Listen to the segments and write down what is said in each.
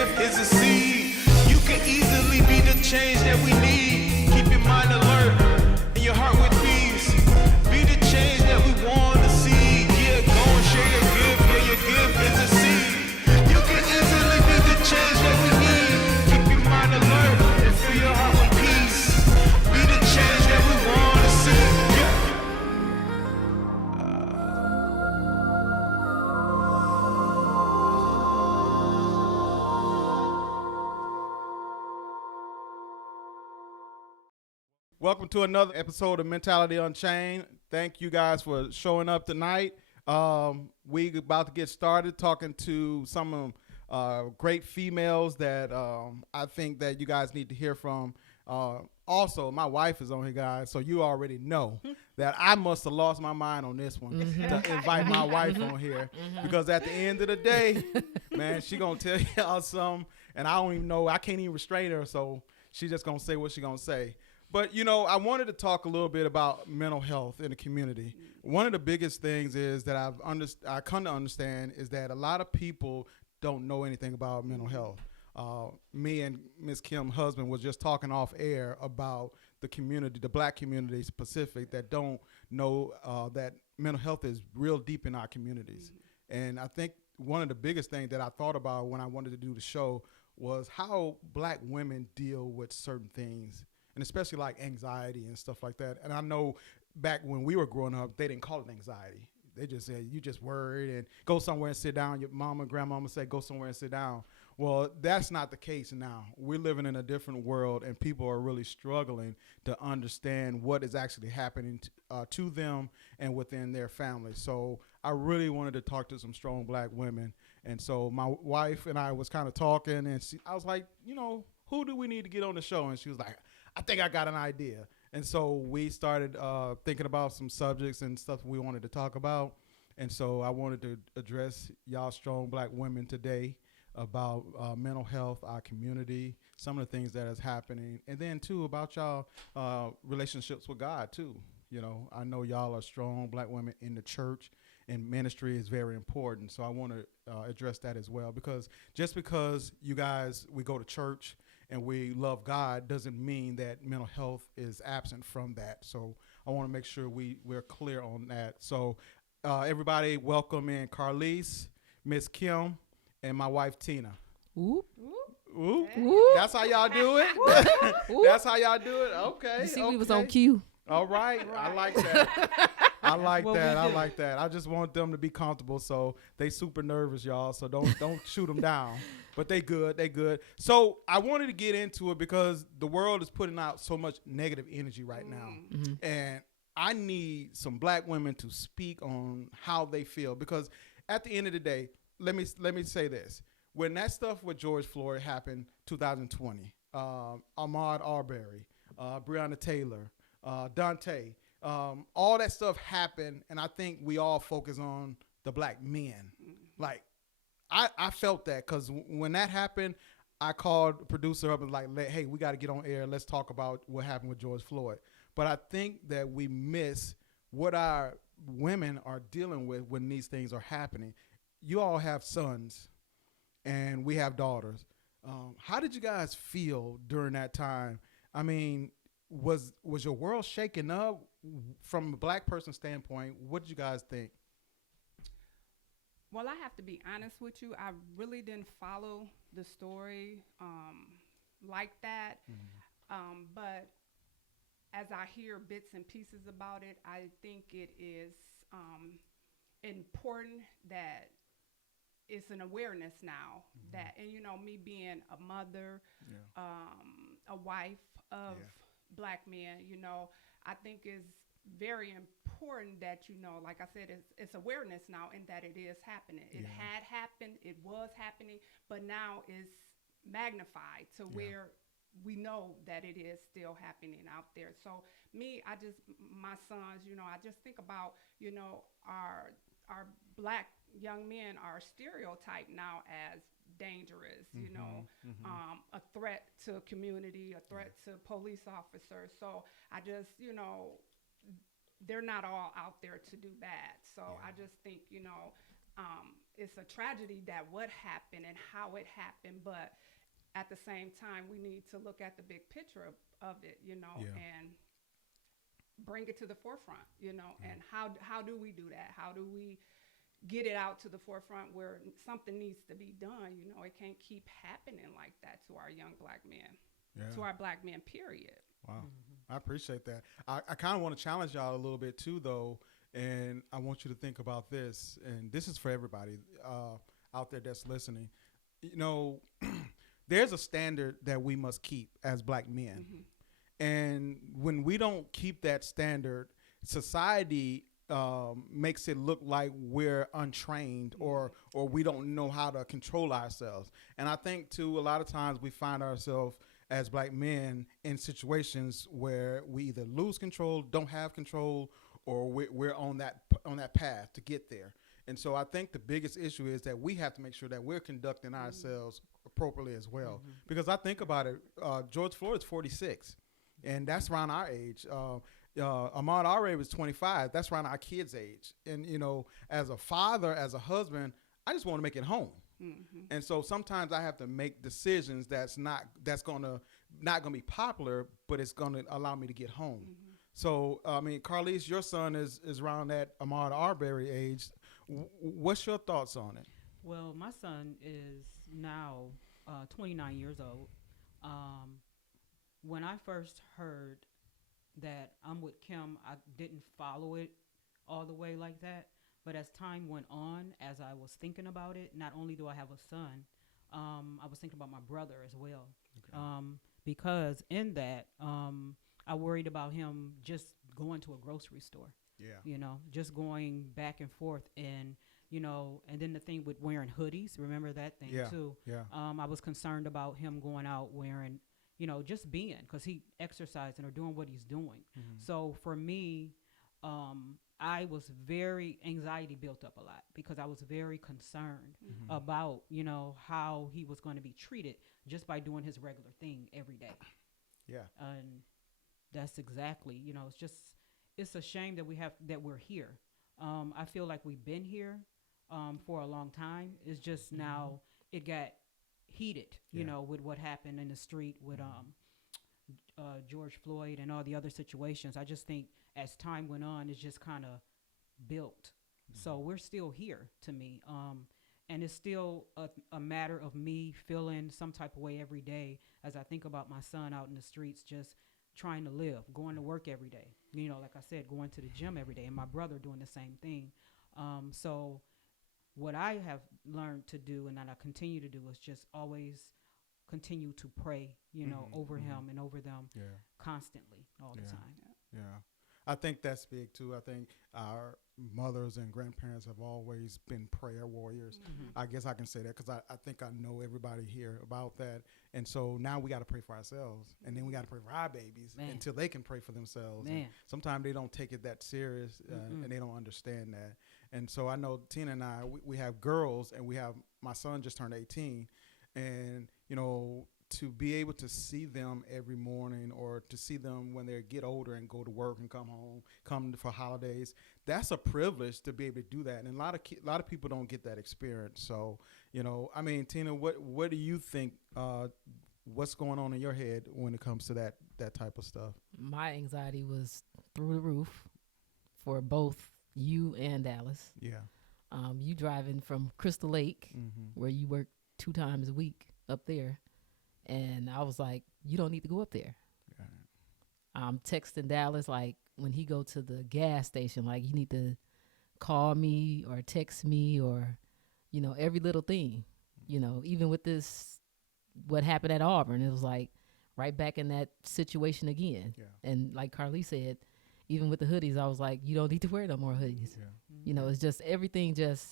gift is a seed. You can easily be the change that we need. Keep your mind alert and your heart with peace. Be the change that we want to see. Yeah, go and share your gift. Yeah, your gift is a seed. You can easily be the change that we need. Keep your mind alert and fill your heart with peace. Be the change that we want to see. Yeah. Welcome to another episode of Mentality Unchained. Thank you guys for showing up tonight. We about to get started talking to some great females that I think that you guys need to hear from. Also, my wife is on here, guys, so you already know that I must have lost my mind on this one to invite my wife on here because at the end of the day, man, she gonna tell y'all something, and I don't even know. I can't even restrain her, so she's just gonna say what she gonna say. But, you know, I wanted to talk a little bit about mental health in the community. One of the biggest things is that I come to understand is that a lot of people don't know anything about mental health. Me and Miss Kim's husband was just talking off air about the community, the black community specific, that don't know that mental health is real deep in our communities. And I think one of the biggest things that I thought about when I wanted to do the show was how black women deal with certain things, and especially like anxiety and stuff like that. And I know back when we were growing up, they didn't call it anxiety. They just said, you just worried and go somewhere and sit down. Your mama and grandmama say, go somewhere and sit down. Well, that's not the case now. We're living in a different world, and people are really struggling to understand what is actually happening to them and within their families. So I really wanted to talk to some strong black women. And so my wife and I was kind of talking, and I was like, you know, who do we need to get on the show? And she was like, I think I got an idea. And so we started thinking about some subjects and stuff we wanted to talk about. And so I wanted to address y'all strong black women today about mental health, our community, some of the things that is happening. And then, too, about y'all relationships with God, too. You know, I know y'all are strong black women in the church, and ministry is very important. So I want to address that as well, because just because you guys, we go to church and we love God doesn't mean that mental health is absent from that. So I want to make sure we're clear on that. So everybody, welcome in Carlise, Miss Kim, and my wife Tina. Ooh. Ooh. Ooh. That's how y'all do it? That's how y'all do it? Okay. You see, okay. we was on cue. All right. I like that. I like that. I like that. I just want them to be comfortable, so they super nervous, y'all. So don't shoot them down. But they good. They good. So I wanted to get into it because the world is putting out so much negative energy right now, and I need some black women to speak on how they feel, because at the end of the day, let me say this: when that stuff with George Floyd happened, 2020, Ahmaud Arbery, Breonna Taylor, Dante. All that stuff happened, and I think we all focus on the black men. Like, I felt that, because when that happened, I called the producer up and like, hey, we got to get on air. Let's talk about what happened with George Floyd. But I think that we miss what our women are dealing with when these things are happening. You all have sons, and we have daughters. How did you guys feel during that time? I mean, was your world shaken up? From a black person standpoint, what did you guys think? Well, I have to be honest with you. I really didn't follow the story like that. But as I hear bits and pieces about it, I think it is important that it's an awareness now that, and you know, me being a mother, a wife of black men, you know, I think is very important that, you know, like I said, it's awareness now, and that it is happening. It had happened, it was happening, but now it's magnified to where we know that it is still happening out there. So me, my sons, you know, I just think about, you know, our black young men are stereotyped now as dangerous, you know, a threat to community, a threat to police officers. So I just, you know, they're not all out there to do bad. So I just think, you know, it's a tragedy that what happened and how it happened, but at the same time, we need to look at the big picture of it, and bring it to the forefront, and how do we do that? How do we get it out to the forefront where something needs to be done? It can't keep happening like that to our young black men, to our black men, period. Wow. I appreciate that. I kind of want to challenge y'all a little bit too, though, and I want you to think about this, and this is for everybody out there that's listening. There's a standard that we must keep as black men. And when we don't keep that standard, society makes it look like we're untrained or we don't know how to control ourselves. And I think, too, a lot of times we find ourselves as black men in situations where we either lose control, don't have control, or we're on that path to get there. And so I think the biggest issue is that we have to make sure that we're conducting ourselves appropriately as well. Because I think about it, George Floyd's 46, and that's around our age. Ahmaud Arbery was 25. That's around our kids' age. And, as a father, as a husband, I just want to make it home. And so sometimes I have to make decisions that's not gonna be popular, but it's gonna allow me to get home. So Carlise, your son is around that Ahmaud Arbery age. What's your thoughts on it? Well, my son is now 29 years old. When I first heard that I'm with Kim, I didn't follow it all the way like that. But as time went on, as I was thinking about it, not only do I have a son, I was thinking about my brother as well. Okay. Because in that, I worried about him just going to a grocery store. Yeah. Just going back and forth. And then the thing with wearing hoodies, remember that thing too? Yeah. I was concerned about him going out wearing, just being, because he exercising or doing what he's doing. So for me, I was very anxiety built up a lot because I was very concerned about, how he was going to be treated just by doing his regular thing every day. Yeah. And that's exactly, it's a shame that we're here. I feel like we've been here for a long time. It's just now it got heated, with what happened in the street with George Floyd and all the other situations. I just think as time went on, it's just kind of built. So we're still here to me. And it's still a matter of me feeling some type of way every day as I think about my son out in the streets, just trying to live, going to work every day. Like I said, going to the gym every day, and my brother doing the same thing. So what I have learned to do and that I continue to do is just always continue to pray, over him and over them constantly all the time. Yeah. I think that's big too. I think our mothers and grandparents have always been prayer warriors. I guess I can say that because I think I know everybody here about that. And so now we got to pray for ourselves, and then we got to pray for our babies until they can pray for themselves. Sometimes they don't take it that serious, and they don't understand that. And so I know Tina and I, we have girls, and my son just turned 18, and to be able to see them every morning, or to see them when they get older and go to work and come home, come for holidays, that's a privilege to be able to do that. And a lot of people don't get that experience. So, Tina, what do you think, what's going on in your head when it comes to that type of stuff? My anxiety was through the roof for both you and Dallas. Yeah. You driving from Crystal Lake, where you work 2 times a week up there. And I was like, you don't need to go up there. Yeah. I'm texting Dallas, like, when he go to the gas station, like, you need to call me or text me or, every little thing. Even with what happened at Auburn, it was like right back in that situation again. Yeah. And like Carly said, even with the hoodies, I was like, you don't need to wear no more hoodies. Yeah. It's just everything just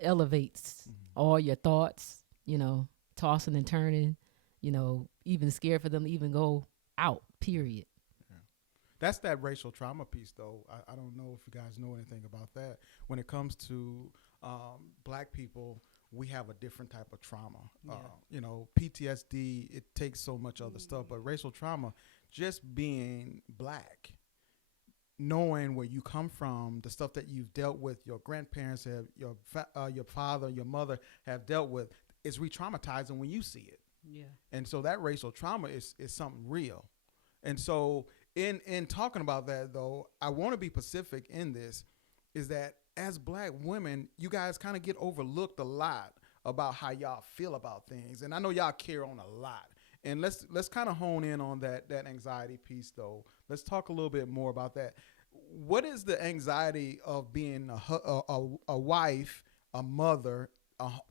elevates all your thoughts, tossing and turning. Even scared for them to even go out, period. Yeah. That's that racial trauma piece, though. I don't know if you guys know anything about that. When it comes to black people, we have a different type of trauma. Yeah. PTSD, it takes so much other stuff, but racial trauma, just being black, knowing where you come from, the stuff that you've dealt with, your grandparents have, your father, your mother have dealt with, is re-traumatizing when you see it. Yeah. And so that racial trauma is something real. And so in talking about that, though, I want to be specific in this, is that as Black women, you guys kind of get overlooked a lot about how y'all feel about things. And I know y'all carry on a lot. And let's kind of hone in on that anxiety piece, though. Let's talk a little bit more about that. What is the anxiety of being a wife, a mother,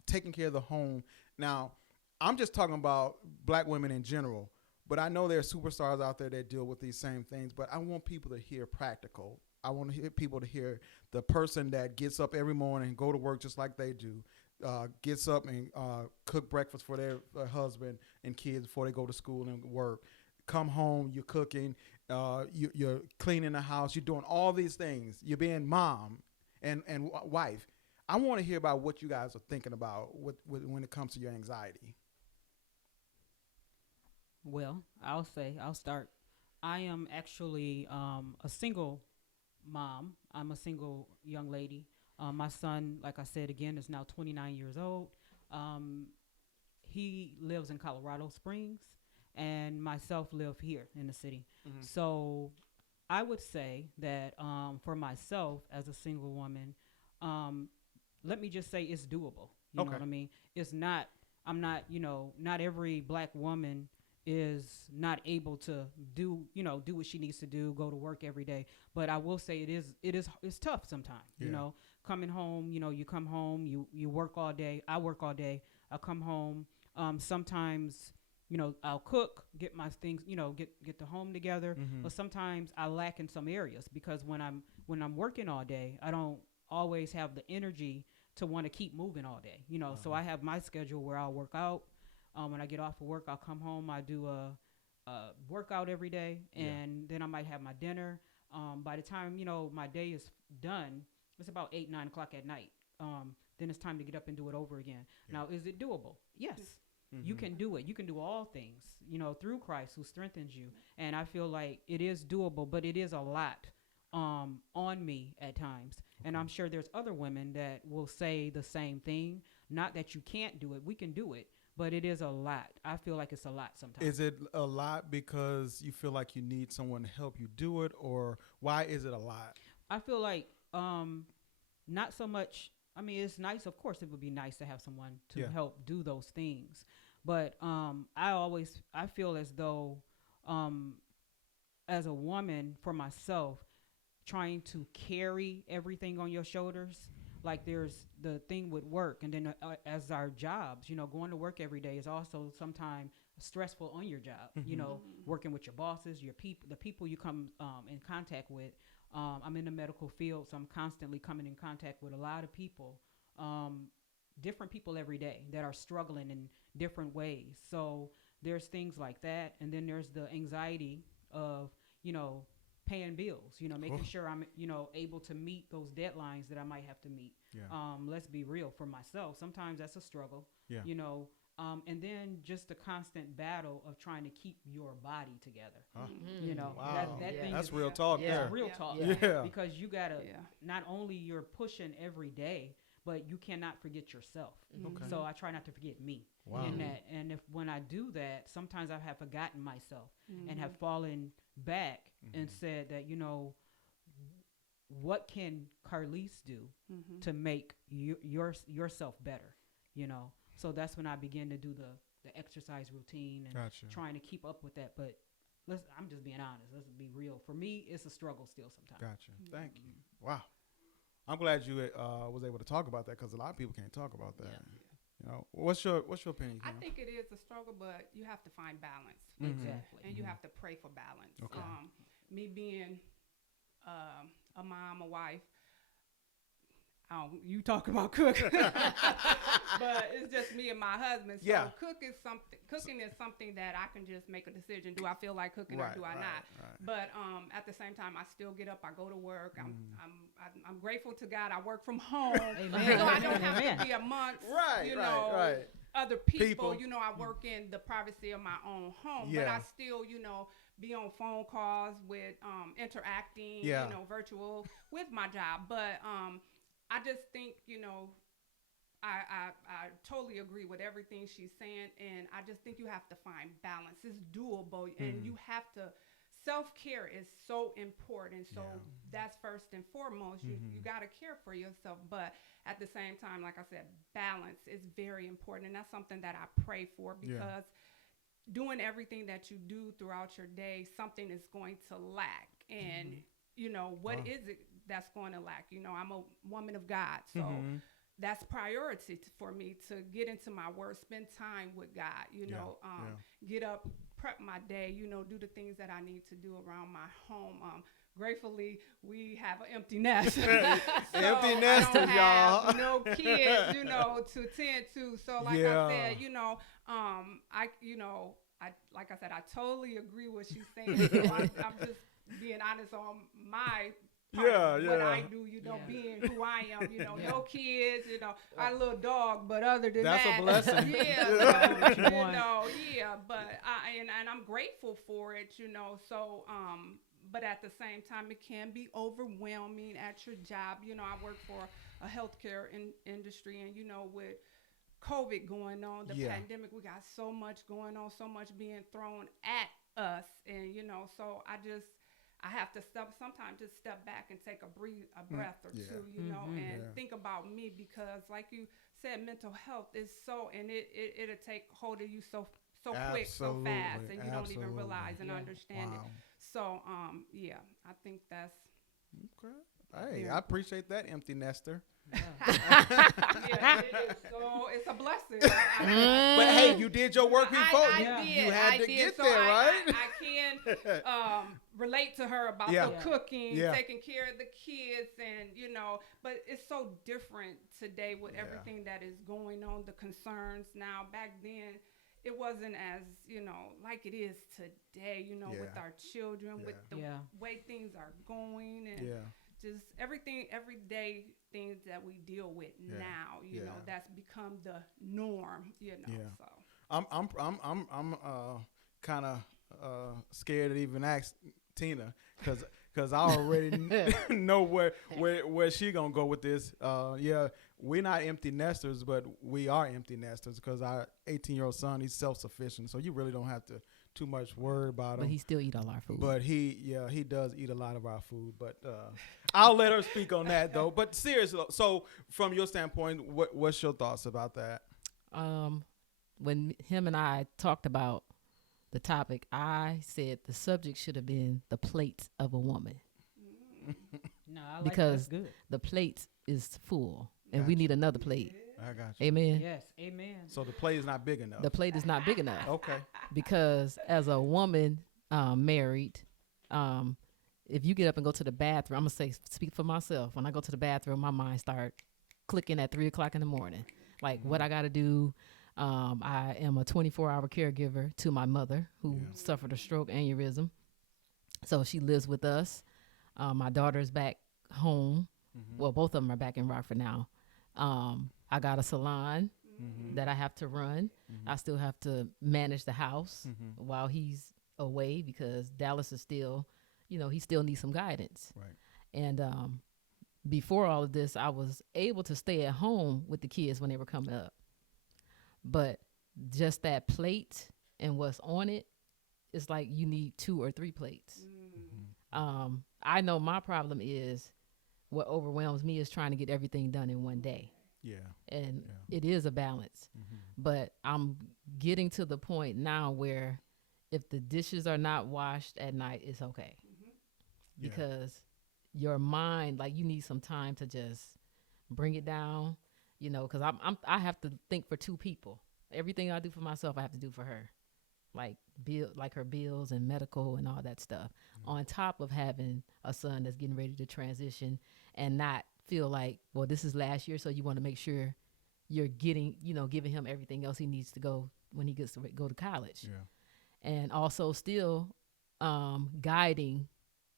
taking care of the home? Now, I'm just talking about Black women in general, but I know there are superstars out there that deal with these same things. But I want people to hear practical. I want to hear people to hear the person that gets up every morning and go to work just like they do, gets up and cook breakfast for their husband and kids before they go to school and work. Come home, you're cooking, you're cleaning the house, you're doing all these things. You're being mom and wife. I want to hear about what you guys are thinking about when it comes to your anxiety. Well, I'll start. I am actually a single mom. I'm a single young lady. My son, like I said again, is now 29 years old. He lives in Colorado Springs, and myself live here in the city. Mm-hmm. So I would say that for myself as a single woman, let me just say it's doable. You know what I mean? It's not, not every Black woman is not able to do what she needs to do, go to work every day. But I will say it's tough sometimes, coming home, you come home, you work all day. I work all day. I come home. Sometimes, I'll cook, get my things, get the home together. Mm-hmm. But sometimes I lack in some areas because when I'm working all day, I don't always have the energy to want to keep moving all day, So I have my schedule where I'll work out. When I get off of work, I'll come home. I do a workout every day, and then I might have my dinner. By the time my day is done, it's about 8, 9 o'clock at night. Then it's time to get up and do it over again. Yeah. Now, is it doable? Yes, you can do it. You can do all things, through Christ who strengthens you. And I feel like it is doable, but it is a lot on me at times. And I'm sure there's other women that will say the same thing. Not that you can't do it. We can do it. But it is a lot. I feel like it's a lot sometimes. Is it a lot because you feel like you need someone to help you do it, or why is it a lot? I feel like not so much. I mean, it's nice. Of course, it would be nice to have someone to help do those things. But I feel as though as a woman, for myself, trying to carry everything on your shoulders, like there's the thing with work, and then as our jobs, going to work every day is also sometimes stressful on your job. Mm-hmm. Working with your bosses, the people you come in contact with. I'm in the medical field, so I'm constantly coming in contact with a lot of people, different people every day that are struggling in different ways. So there's things like that, and then there's the anxiety of paying bills, making sure I'm, able to meet those deadlines that I might have to meet. Yeah. Let's be real, for myself, sometimes that's a struggle, and then just the constant battle of trying to keep your body together. Mm-hmm. Wow. That's is, real talk. Yeah, there. Real talk. Yeah. Because you gotta not only you're pushing every day, but you cannot forget yourself. Mm-hmm. Okay. So I try not to forget me in that. And when I do that, sometimes I have forgotten myself and have fallen back and said that, what can Carlise do to make yourself better, So that's when I begin to do the exercise routine and trying to keep up with that. But I'm just being honest. Let's be real. For me, it's a struggle still sometimes. Gotcha. Thank you. Wow. I'm glad you was able to talk about that, because a lot of people can't talk about that. Yeah. What's your opinion? I think it is a struggle, but you have to find balance. Mm-hmm. Exactly. And you have to pray for balance. Okay. Me being a mom, a wife, you talk about cooking, but it's just me and my husband. So cooking is something that I can just make a decision. Do I feel like cooking or do I not? Right. But at the same time, I still get up. I go to work. I'm grateful to God. I work from home, so I don't have to be a month. Right. other people. People. You know, I work in the privacy of my own home, but Yeah. I still, you know, be on phone calls with interacting, Yeah. you know, virtual with my job. But I just think, you know, I totally agree with everything she's saying, and I just think you have to find balance. It's doable, and you have to. Self-care is so important, so that's first and foremost. You got to care for yourself, but at the same time, like I said, balance is very important, and that's something that I pray for, because doing everything that you do throughout your day, something is going to lack. And you know, what is it that's going to lack? You know, I'm a woman of God, so that's priority for me, to get into my word, spend time with God, you know, get up, prep my day, you know, do the things that I need to do around my home. Gratefully, we have an empty nest. So Empty I nesters, don't have y'all. no kids, you know, to tend to. So like I said, you know, like I said, I totally agree with what she's saying. So I'm just being honest on my part of what I do, you know, being who I am, you know, no kids, you know, I had a little dog, but other than That's that, a blessing. so, you know, but and I'm grateful for it, you know. So but at the same time, it can be overwhelming at your job. You know, I work for a healthcare industry, and you know, with COVID going on, the pandemic, we got so much going on, so much being thrown at us, and you know, so I have to sometimes just step back and take a breath or two, you know, and think about me, because like you said, mental health is so, and it'll take hold of you so quick, so fast, and you don't even realize and understand it. So I think that's okay. Hey, I appreciate that, empty nester. it is. So it's a blessing. But hey, you did your work before. You had to get there, right? I can relate to her about the cooking, taking care of the kids, and you know. But it's so different today with everything that is going on, the concerns now. Back then, it wasn't as, you know, like it is today, you know, with our children, with the way things are going, and just everything, everyday things that we deal with now, you know, that's become the norm, you know. So I'm kind of scared to even ask Tina, because I already know where she gonna go with this. We're not empty nesters, but we are empty nesters, because our 18-year-old son, he's self-sufficient, so you really don't have to too much worry about him. But he still eat all our food. But he does eat a lot of our food. But I'll let her speak on that though. But seriously, so from your standpoint, what's your thoughts about that? When him and I talked about the topic, I said the subject should have been the plates of a woman. No, I like because that's good. the plate is full, and we need another plate. I got you. Amen. Yes, amen. So the plate is not big enough. The plate is not big enough. Okay. Because as a woman married, if you get up and go to the bathroom, I'm gonna speak for myself. When I go to the bathroom, my mind start clicking at 3:00 in the morning. Like what I got to do. I am a 24-hour caregiver to my mother, who suffered a stroke aneurysm. So she lives with us. My daughter's back home. Well, both of them are back in Rockford now. I got a salon that I have to run. I still have to manage the house while he's away, because Dallas is still, you know, he still needs some guidance. Right. And before all of this, I was able to stay at home with the kids when they were coming up. But just that plate and what's on it, it's like you need 2 or 3 plates. I know my problem is, what overwhelms me is trying to get everything done in one day. Yeah. And it is a balance. But I'm getting to the point now where if the dishes are not washed at night, it's okay. Because your mind, like, you need some time to just bring it down, you know, because I have to think for 2 people. Everything I do for myself, I have to do for her. Like her bills and medical and all that stuff, on top of having a son that's getting ready to transition and not feel like, well, this is last year, so you want to make sure you're giving him everything else he needs to go when he gets to go to college. And also still guiding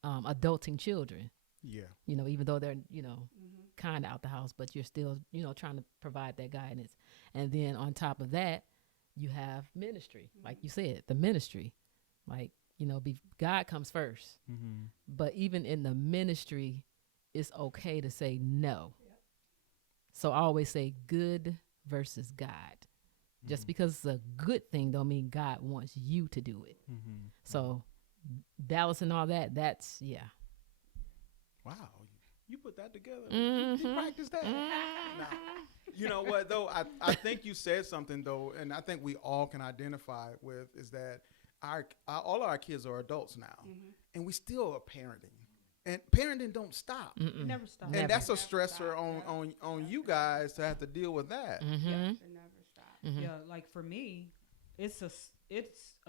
adulting children. You know, even though they're, you know, kind of out the house, but you're still, you know, trying to provide that guidance. And then on top of that, you have ministry, like you said, the ministry, like, you know, God comes first. But even in the ministry, it's okay to say no. So I always say good versus God. Just because it's a good thing don't mean God wants you to do it. So Dallas and all that, that's, yeah. Wow. You put that together. You practice that. Nah. You know what, though? I think you said something, though, and I think we all can identify with, is that all our kids are adults now, and we still are parenting. And parenting don't stop. Never stop. And that's a stressor on you guys to have to deal with that. Yeah, it never stops. Yeah, like for me, it's a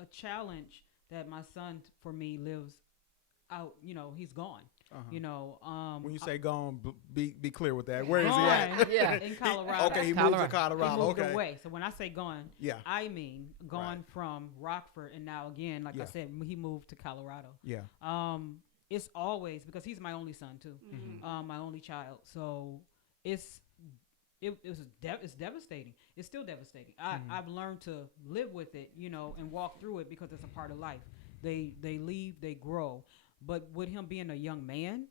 challenge that my son, for me, lives out. You know, he's gone. You know, when you say gone, be clear with that. Yeah. Where is he at? Yeah, in Colorado. Okay, he moved to Colorado. He moved Okay. away. So when I say gone, Yeah. I mean gone from Rockford, and now again, like I said, he moved to Colorado. Yeah. It's always, because he's my only son too, my only child. So it's devastating. It's still devastating. I've learned to live with it, you know, and walk through it because it's a part of life. They leave, they grow. But with him being a young man,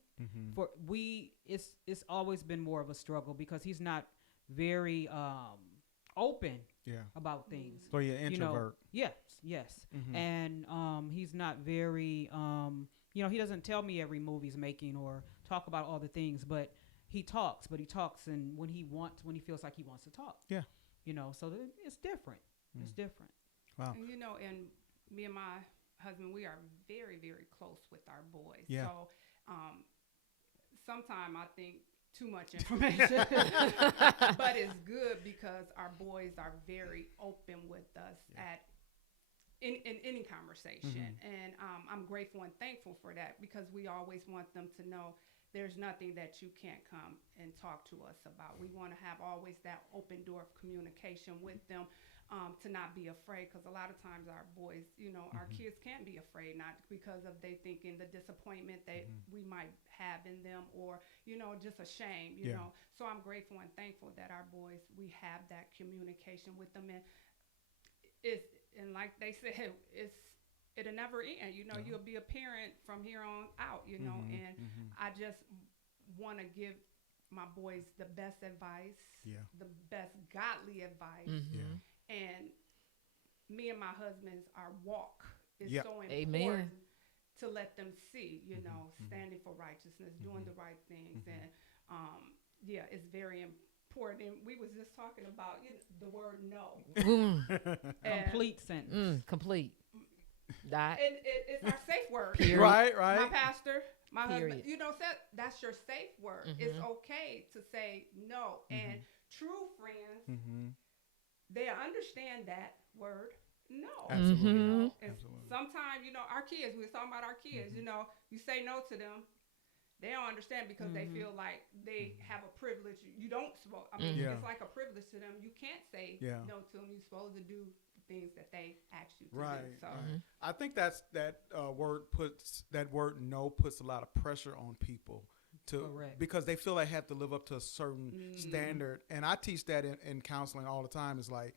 it's always been more of a struggle because he's not very open about things. So you're an introvert. You know, yes. And he's not very you know, he doesn't tell me every movie he's making or talk about all the things, but he talks, and when he feels like he wants to talk. Yeah. You know, so it's different. It's different. Wow. And, you know, and me and my husband, we are very, very close with our boys. Yeah. So sometimes I think too much information, but it's good because our boys are very open with us in any conversation. And I'm grateful and thankful for that because we always want them to know there's nothing that you can't come and talk to us about. We want to have always that open door of communication with them. To not be afraid, because a lot of times our boys, you know, our kids can't be afraid, not because of they thinking the disappointment that we might have in them, or, you know, just a shame, you know. So I'm grateful and thankful that our boys, we have that communication with them, and like they said, it'll never end. You know, you'll be a parent from here on out, you know, and I just want to give my boys the best advice, the best godly advice. And me and my husband's, our walk is so important to let them see, you know, standing for righteousness, doing the right things. And, it's very important. And we was just talking about the word no. Complete sentence. Complete. And it's our safe word. Period. Right. My pastor, my Period. husband, you know, that's your safe word. It's okay to say no. And true friends, they understand that word no. Absolutely. You know? And Absolutely. sometimes, you know, our kids, we were talking about our kids, you know, you say no to them, they don't understand because they feel like they have a privilege. You don't supposed, I mean, it's like a privilege to them. You can't say no to them. You're supposed to do the things that they ask you to do. So I think that word no puts a lot of pressure on people. Because they feel they have to live up to a certain standard. And I teach that in counseling all the time. It's like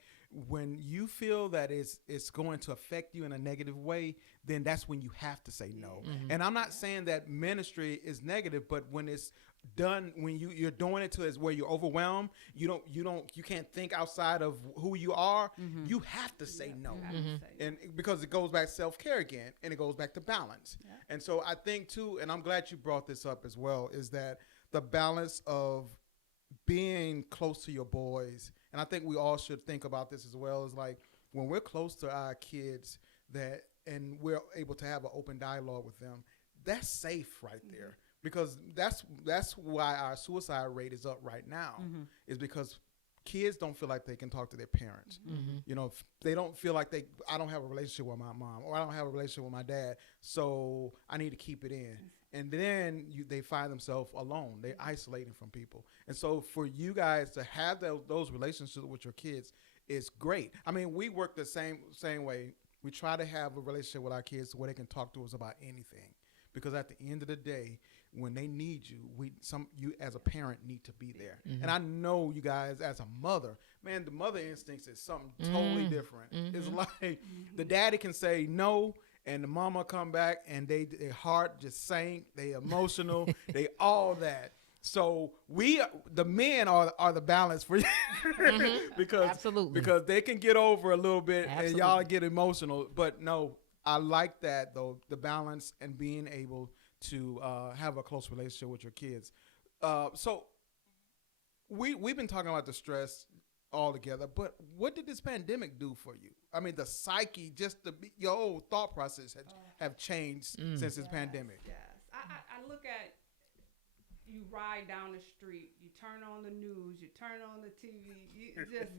when you feel that it's going to affect you in a negative way, then that's when you have to say no. And I'm not saying that ministry is negative, but when it's done, when you're doing it to where you're overwhelmed, you can't think outside of who you are. You have to say no. And because it goes back to self-care again, and it goes back to balance. And so I think too, and I'm glad you brought this up as well, is that the balance of being close to your boys. And I think we all should think about this as well, is like when we're close to our kids and we're able to have an open dialogue with them, that's safe right there. Because that's why our suicide rate is up right now, is because kids don't feel like they can talk to their parents. You know, they don't feel like I don't have a relationship with my mom, or I don't have a relationship with my dad, so I need to keep it in. And then they find themselves alone. They're isolating from people. And so for you guys to have those relationships with your kids is great. I mean, we work the same way. We try to have a relationship with our kids where they can talk to us about anything. because at the end of the day, when they need you, you as a parent need to be there. And I know you guys as a mother, man, the mother instincts is something totally different. It's like the daddy can say no, and the mama come back and their heart just sank, they emotional, they all that. So the men are the balance for you because they can get over a little bit and y'all get emotional. But no, I like that though, the balance and being able to have a close relationship with your kids. So we've been talking about the stress all together, but what did this pandemic do for you? I mean, the psyche, just your whole thought process have changed since this pandemic. Yes, I look at, you ride down the street, you turn on the news, you turn on the TV, you just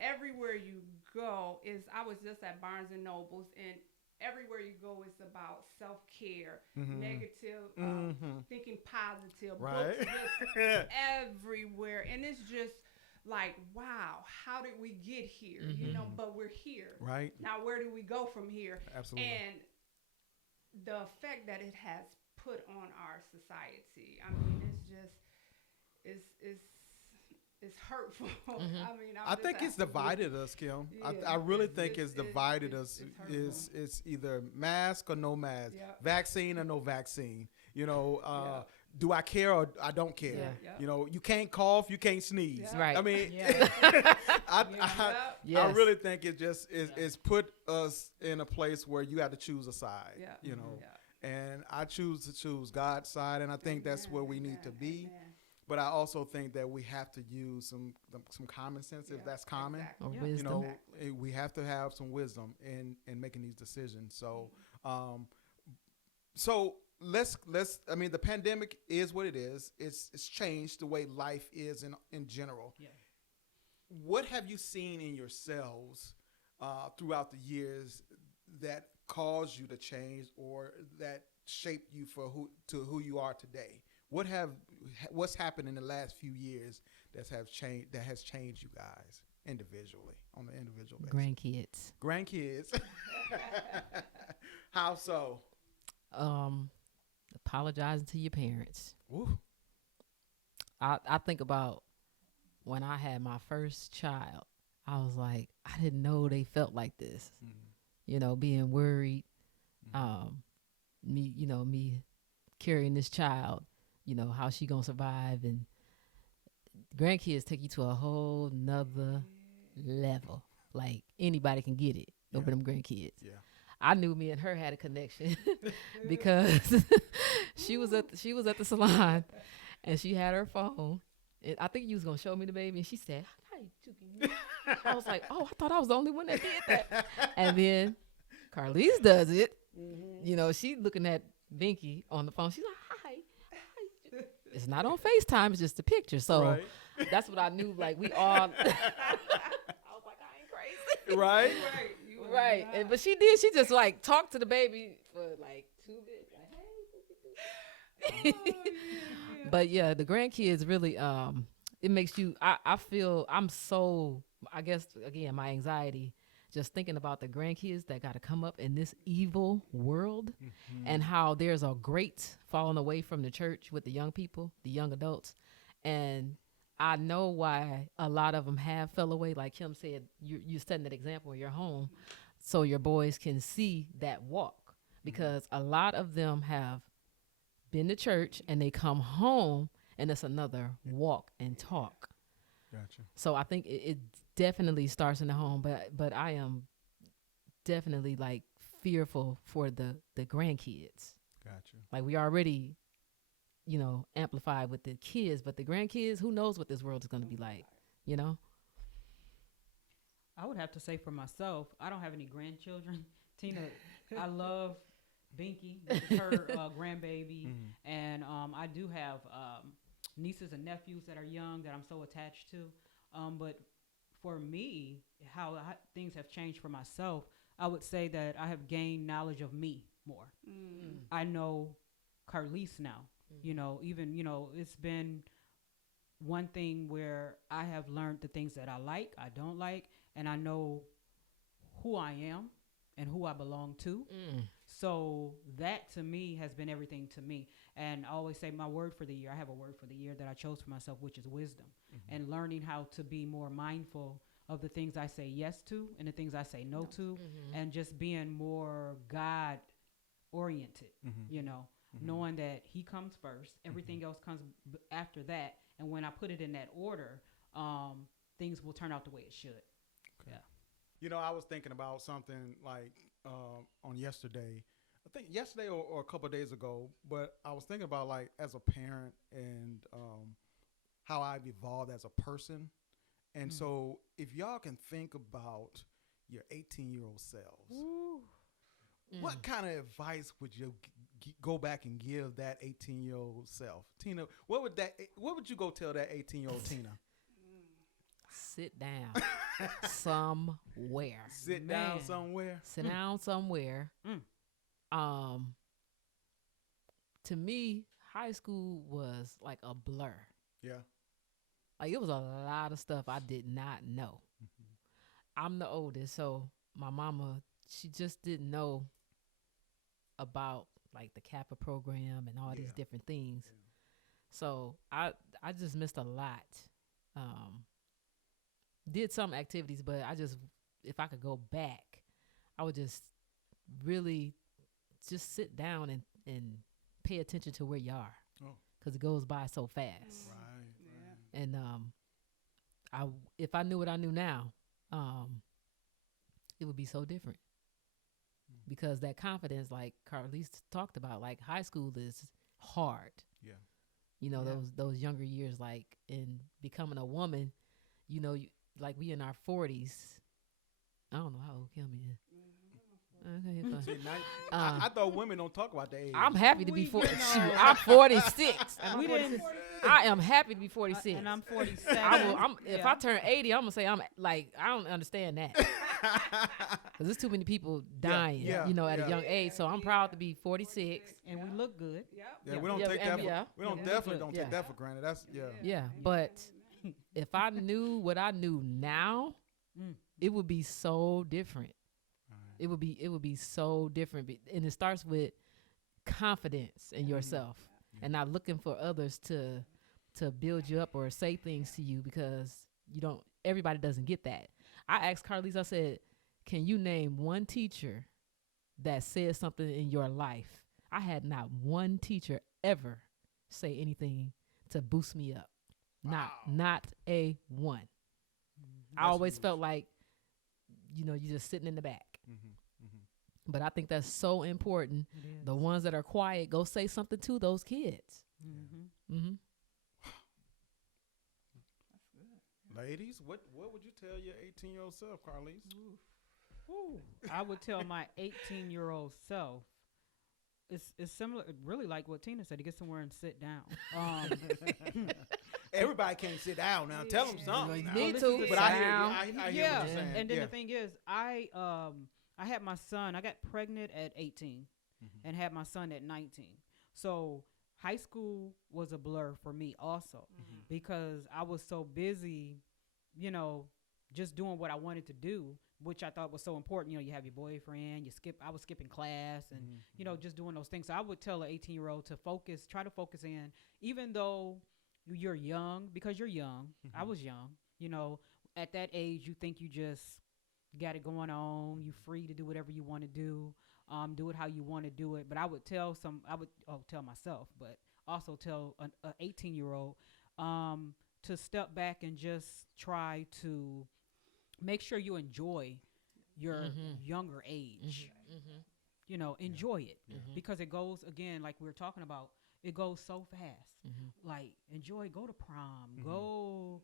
everywhere you go I was just at Barnes and Nobles, and everywhere you go is about self-care, negative, thinking positive, right? Books just everywhere. And it's just like, wow, how did we get here? You know, but we're here. Right. Now, where do we go from here? Absolutely. And the effect that it has put on our society, I mean, it's just, it's hurtful. I mean, I think it's divided us, Kim. Yeah, I really think it's divided us. It's either mask or no mask, vaccine or no vaccine. You know, do I care or I don't care? Yeah. You know, you can't cough, you can't sneeze. Yeah. Right. I mean, Yes. I really think it just is put us in a place where you have to choose a side. Yeah. You know, and I choose to choose God's side, and I think that's where we need to be. Amen. But I also think that we have to use some common sense, if that's common. Exactly. Or wisdom. You know, we have to have some wisdom in making these decisions. So, so let's. I mean, the pandemic is what it is. It's changed the way life is in general. Yeah. What have you seen in yourselves throughout the years that caused you to change, or that shaped you for who you are today? What's happened in the last few years that has changed you guys individually on the individual basis? Grandkids. How so? Apologizing to your parents. Ooh. I think about when I had my first child. I was like, I didn't know they felt like this. You know, being worried. Me carrying this child. You know, how she gonna survive, and grandkids take you to a whole nother level. Like anybody can get it over them grandkids. Yeah. I knew me and her had a connection because she was at the salon and she had her phone. And I think you was gonna show me the baby, and she said, "How you took me?" I was like, "Oh, I thought I was the only one that did that." And then Carlise does it. You know, she's looking at Binky on the phone. She's like, "Hi." It's not on FaceTime, it's just a picture. So that's what I knew. Like, we all, I was like, I ain't crazy. Right? Right. But she did. She just, like, talked to the baby for, like, 2 minutes. Like, hey. But, yeah, the grandkids really, it makes you, I feel, I'm so, I guess, again, my anxiety, just thinking about the grandkids that got to come up in this evil world, and how there's a great falling away from the church with the young people, the young adults. And I know why a lot of them have fell away. Like Kim said, you're setting that example in your home so your boys can see that walk, because a lot of them have been to church and they come home and it's another walk and talk. Gotcha. So I think it definitely starts in the home, but I am definitely like fearful for the grandkids. Gotcha. Like, we already, you know, amplified with the kids, but the grandkids, who knows what this world is going to be like, you know? I would have to say for myself, I don't have any grandchildren. Tina, I love Binky, which is her grandbaby, and I do have nieces and nephews that are young that I'm so attached to. But for me, how things have changed for myself, I would say that I have gained knowledge of me more. I know Carlise now. You know, even, you know, it's been one thing where I have learned the things that I like, I don't like, and I know who I am and who I belong to. So that to me has been everything to me. And I always say my word for the year, I have a word for the year that I chose for myself, which is wisdom, and learning how to be more mindful of the things I say yes to and the things I say no to, and just being more God oriented, you know, knowing that he comes first, everything else comes after that. And when I put it in that order, things will turn out the way it should. Okay. Yeah. You know, I was thinking about something like on yesterday, I think yesterday or a couple of days ago, but I was thinking about like as a parent and how I've evolved as a person. And so if y'all can think about your 18-year-old selves, what kind of advice would you go back and give that 18-year-old self? Tina, what would you go tell that 18-year-old Tina? Sit down somewhere. Sit down somewhere. Sit down somewhere. To me, high school was like a blur. Yeah. Like it was a lot of stuff I did not know. I'm the oldest, so my mama, she just didn't know about like the Kappa program and all these different things. So I just missed a lot. Did some activities, but if I could go back, I would just really just sit down and pay attention to where you are, because it goes by so fast. Right. And if I knew what I knew now, it would be so different. Because that confidence, like Carlise talked about, like high school is hard. Yeah. You know, those younger years, like in becoming a woman, you know, like we in our 40s. I don't know how old Kim is. Okay, See, I thought women don't talk about the age. I'm happy to be 40. I'm 46. I am happy to be 46. And I'm 47. If I turn 80, I'm going to say I don't understand that. Because there's too many people dying, you know, at a young age. So I'm proud to be 46. And we look good. Yeah, we don't take that for take that for granted. That's Yeah, but if I knew what I knew now, it would be so different. It would be so different. And it starts with confidence in yourself and not looking for others to build you up or say things to you, because everybody doesn't get that. I asked Carlise, I said, can you name one teacher that said something in your life? I had not one teacher ever say anything to boost me up. Wow. Not a one. I always felt like, you know, you're just sitting in the back. But I think that's so important. The ones that are quiet, go say something to those kids. That's good. Ladies, what would you tell your 18-year-old self, Carlise? I would tell my 18-year-old self, it's similar, really like what Tina said, to get somewhere and sit down. Everybody can't sit down now. Tell them something. You need to, but I hear what you're saying. And then the thing is, I had my son. I got pregnant at 18 and had my son at 19. So high school was a blur for me also, because I was so busy, you know, just doing what I wanted to do, which I thought was so important. You know, you have your boyfriend, I was skipping class and, you know, just doing those things. So I would tell an 18-year-old to try to focus in, even though you're young, because you're young. I was young, you know, at that age, you think you just got it going on. You free to do whatever you want to do. Do it how you want to do it. But I would tell tell myself, but also tell an 18-year-old to step back and just try to make sure you enjoy your younger age. You know, enjoy it, because it goes, again, like we were talking about, it goes so fast. Like, enjoy, go to prom, go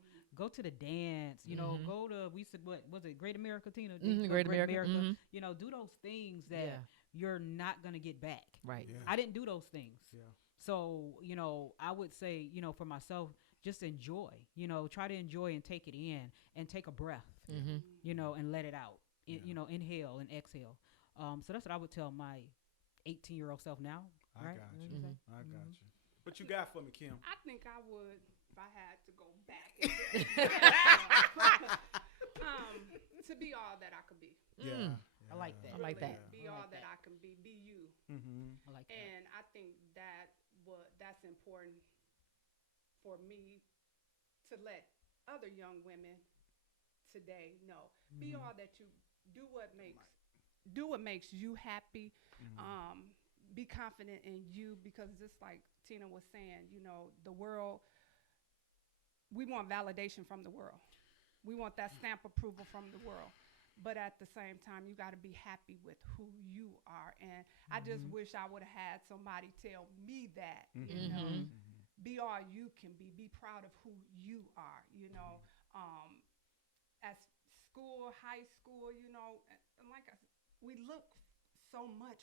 to the dance, you know, go to, we said, what was it, Great America, Tina? Great America. You know, do those things that you're not going to get back. Right. Yeah. I didn't do those things. Yeah. So, you know, I would say, you know, for myself, just enjoy, you know, try to enjoy and take it in and take a breath, you know, and let it out, you know, inhale and exhale. So that's what I would tell my 18-year-old self now. I got you. I got you. What you got for me, Kim? I think I would, if I had to go back, to be all that I could be. Yeah. I like that. I like that. Be all that I can be. Be you. I like that. And I think that's important for me to let other young women today know. Be all that you do. What makes you happy. Be confident in you, because just like Tina was saying, the world. We want validation from the world. We want that stamp approval from the world. But at the same time, you got to be happy with who you are. And I just wish I would have had somebody tell me that, be all you can be. Be proud of who you are, At school, high school, and like we look so much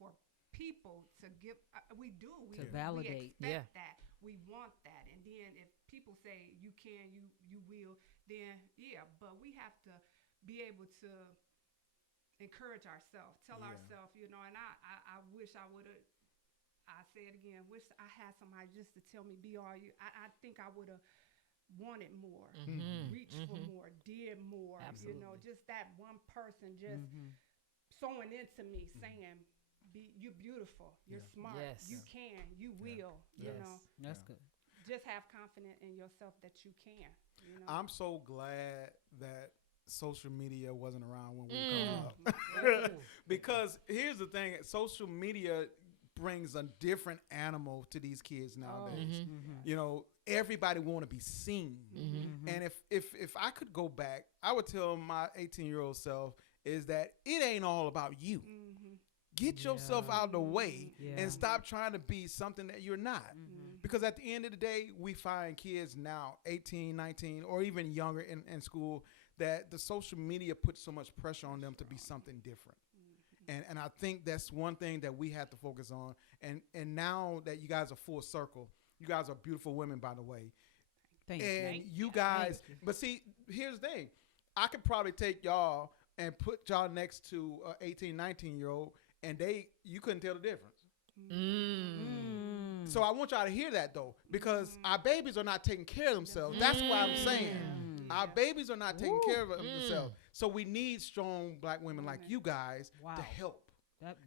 for people to give. We do. To validate. We expect that. We want that. And then if people say you can, you will, then but we have to be able to encourage ourselves, tell ourselves, and I wish I would have, I say it again, wish I had somebody just to tell me, be all you. I think I would have wanted more, reached for more, did more, Absolutely. just that one person just sewing into me saying, you're beautiful, you're smart, Yes. you can, you will, That's good. just have confidence in yourself that you can. I'm so glad that social media wasn't around when we were growing up. Because here's the thing, social media brings a different animal to these kids nowadays. Everybody want to be seen. And if I could go back, I would tell my 18-year-old self is that it ain't all about you. Get yourself out of the way and stop trying to be something that you're not. Because at the end of the day, we find kids now, 18, 19, or even younger in school, that the social media puts so much pressure on them to be something different. And I think that's one thing that we have to focus on. And now that you guys are full circle, you guys are beautiful women, by the way. Thank you guys, but see, here's the thing. I could probably take y'all and put y'all next to an 18, 19-year-old, and you couldn't tell the difference. So I want y'all to hear that, though, because our babies are not taking care of themselves. That's what I'm saying. Our babies are not taking care of themselves. So we need strong black women like you guys to help.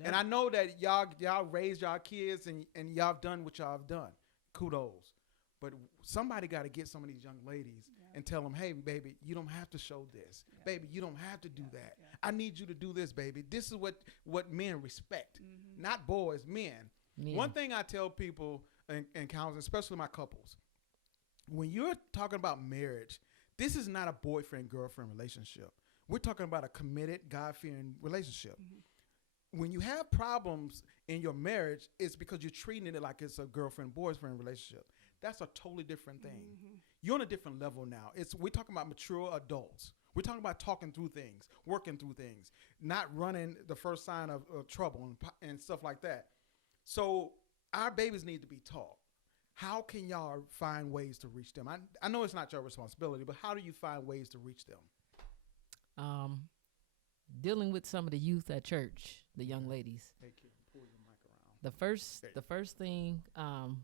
And I know that y'all raised y'all kids and y'all have done what y'all have done. Kudos. But somebody got to get some of these young ladies and tell them, hey, baby, you don't have to show this. Baby, you don't have to do that. I need you to do this, baby. This is what men respect, not boys, men. One thing I tell people in counseling, especially my couples, when you're talking about marriage, this is not a boyfriend-girlfriend relationship. We're talking about a committed, God-fearing relationship. When you have problems in your marriage, it's because you're treating it like it's a girlfriend-boyfriend relationship. That's a totally different thing. You're on a different level now. We're talking about mature adults. We're talking about talking through things, working through things, not running the first sign of trouble and stuff like that. So our babies need to be taught. How can y'all find ways to reach them? I know it's not your responsibility, but how do you find ways to reach them? Dealing with some of the youth at church, the young ladies. Hey, kid, pull your mic around. The first thing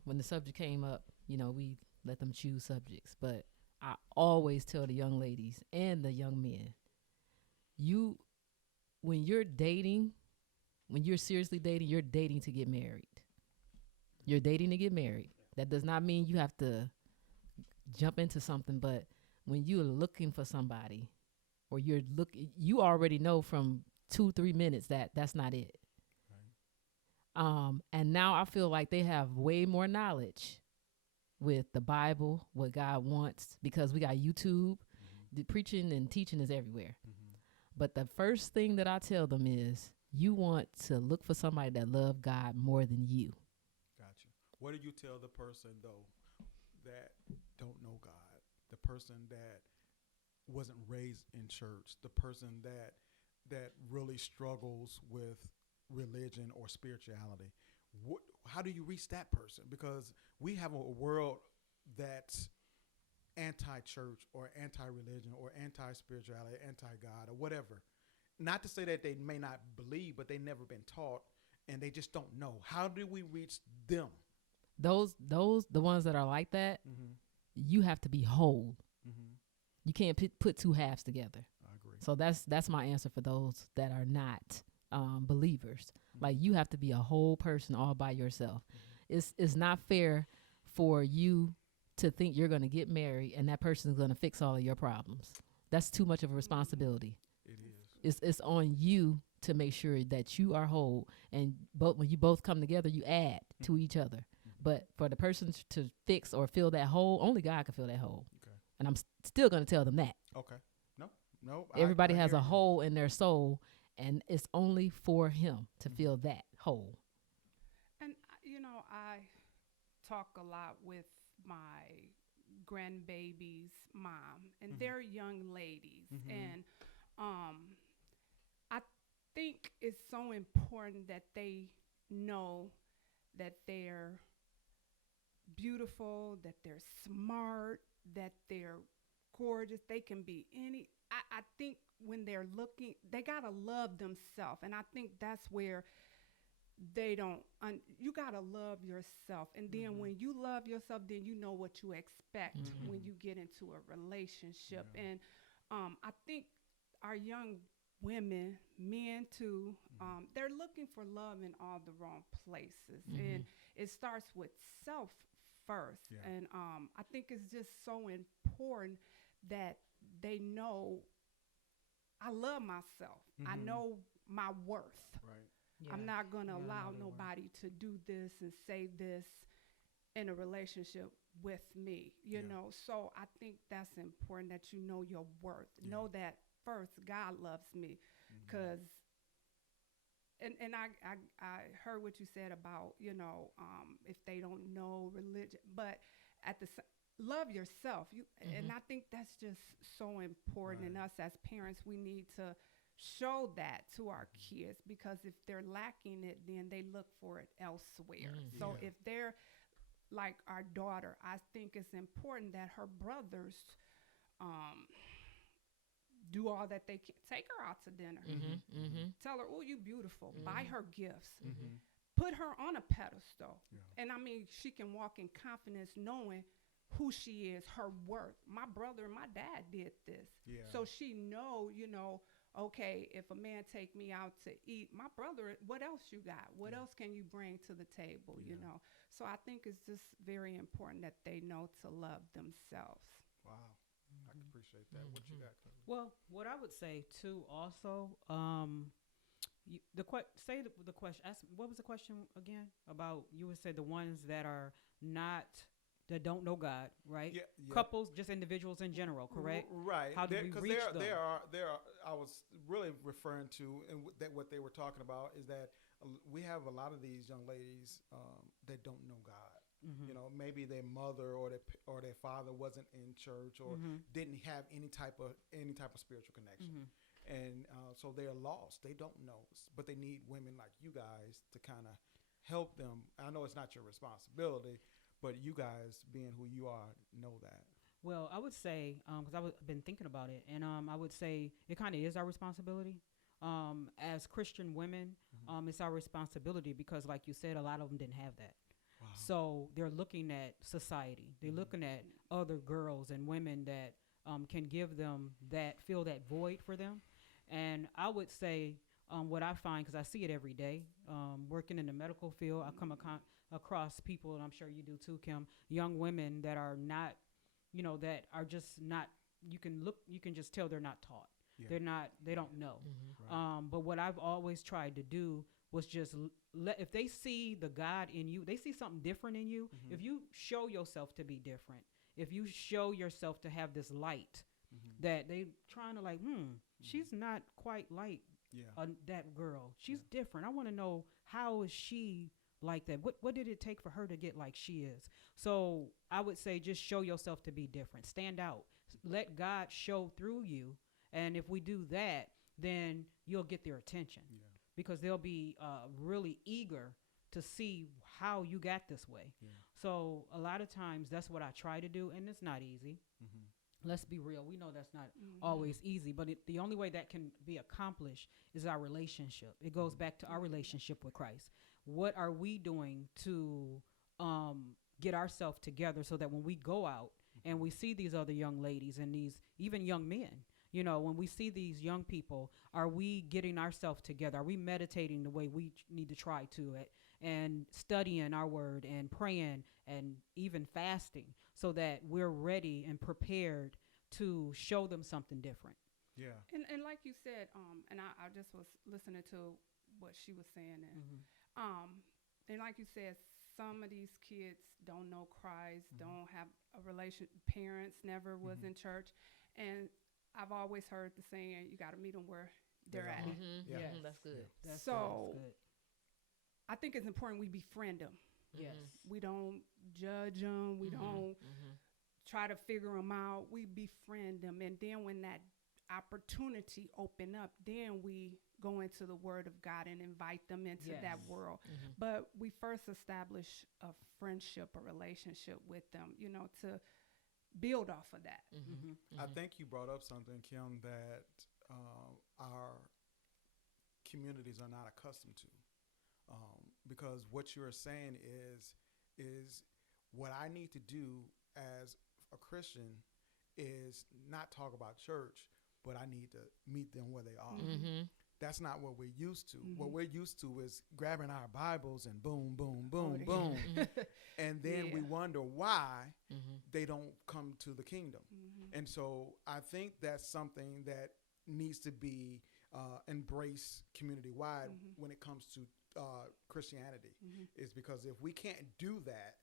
when the subject came up, we let them choose subjects. But I always tell the young ladies and the young men, when you're dating, when you're seriously dating, you're dating to get married. You're dating to get married. That does not mean you have to jump into something, but when you're looking for somebody, or you already know from 2-3 minutes that that's not it. Right. And now I feel like they have way more knowledge with the Bible, what God wants, because we got YouTube. The preaching and teaching is everywhere. But the first thing that I tell them is, you want to look for somebody that loves God more than you. Gotcha. What do you tell the person, though, that don't know God, the person that wasn't raised in church, the person that really struggles with religion or spirituality? How do you reach that person? Because we have a world that's anti-church or anti-religion or anti-spirituality, anti-God or whatever. Not to say that they may not believe, but they've never been taught and they just don't know. How do we reach them? The ones that are like that, you have to be whole. You can't put two halves together. I agree. So that's my answer for those that are not believers. Like, you have to be a whole person all by yourself. It's not fair for you to think you're going to get married and that person is going to fix all of your problems. That's too much of a responsibility. It is. It's on you to make sure that you are whole, and when you both come together, you add to each other. But for the person to fix or fill that hole, only God can fill that hole. Okay. And I'm still going to tell them that. Okay. No. Everybody has a hole in their soul, and it's only for Him to fill that hole. And, I talk a lot with my grandbaby's mom, and they're young ladies. And I think it's so important that they know that they're beautiful, that they're smart, that they're gorgeous. They can be any. I think when they're looking, they got to love themselves. And I think that's where they don't. You got to love yourself. And then when you love yourself, then you know what you expect when you get into a relationship. Yeah. And I think our young women, men too, they're looking for love in all the wrong places. And it starts with self first. Yeah. And I think it's just so important that they know I love myself. I know my worth. Right. Yeah. I'm not going to allow nobody to do this and say this in a relationship with me, you know. So I think that's important, that you know your worth. Yeah. Know that first God loves me, because and I heard what you said about, if they don't know religion, but at the love yourself. And I think that's just so important. And us as parents, we need to show that to our kids, because if they're lacking it, then they look for it elsewhere. So if they're like our daughter, I think it's important that her brothers do all that they can. Take her out to dinner. Tell her, oh, you beautiful. Buy her gifts. Put her on a pedestal. And I mean, she can walk in confidence knowing who she is, her worth. My brother and my dad did this. Yeah. So she know, okay, if a man take me out to eat, my brother, what else you got? What else can you bring to the table, So I think it's just very important that they know to love themselves. Wow. I can appreciate that. What you got, Carlise? Well, what I would say too also, the question, what was the question again? About, you would say the ones that are not, that don't know God, right? Yeah. Couples, just individuals in general, correct? Right. How do we reach them? There are. I was really referring to, and that what they were talking about is that we have a lot of these young ladies that don't know God. Maybe their mother or their father wasn't in church, or didn't have any type of spiritual connection, and so they're lost. They don't know, but they need women like you guys to kind of help them. I know it's not your responsibility, but you guys, being who you are, know that. Well, I would say, because I've been thinking about it, and I would say it kind of is our responsibility. As Christian women, it's our responsibility, because like you said, a lot of them didn't have that. Wow. So they're looking at society. They're looking at other girls and women that can give them that, fill that void for them. And I would say what I find, because I see it every day, working in the medical field, I come across people, and I'm sure you do too, Kim, young women that are not, that are just not, you can just tell they're not taught. Yeah. They don't know. Right. But what I've always tried to do was just if they see the God in you, they see something different in you. If you show yourself to be different, if you show yourself to have this light that they trying to she's not quite like that girl. She's different. I want to know, how is she like that? What did it take for her to get like she is? So I would say, just show yourself to be different. Stand out. Let God show through you. And if we do that, then you'll get their attention, because they'll be really eager to see how you got this way. Yeah. So a lot of times that's what I try to do, and it's not easy. Let's be real. We know that's not always easy, but the only way that can be accomplished is our relationship. It goes back to our relationship with Christ. What are we doing to get ourselves together so that when we go out and we see these other young ladies and these even young men, You know, when we see these young people, are we getting ourselves together? Are we meditating the way we need to try to it, and studying our word and praying and even fasting so that we're ready and prepared to show them something different? Yeah. And like you said, and I just was listening to what she was saying, and like you said, some of these kids don't know Christ, don't have a relation. Parents never was in church, and I've always heard the saying, "You got to meet them where they're at." Yeah. Yes. That's good. That's So- good. I think it's important we befriend them. Yes. We don't judge them. We don't try to figure them out. We befriend them, and then when that opportunity open up, then we go into the Word of God and invite them into that world. But we first establish a friendship, a relationship with them, you know, to build off of that. I think you brought up something, Kim, that our communities are not accustomed to, because what you're saying is what I need to do as a Christian is not talk about church, but I need to meet them where they are. That's not what we're used to. What we're used to is grabbing our Bibles and boom, boom, boom, boom. And then we wonder why they don't come to the kingdom. And so I think that's something that needs to be embraced community-wide when it comes to Christianity, is because if we can't do that,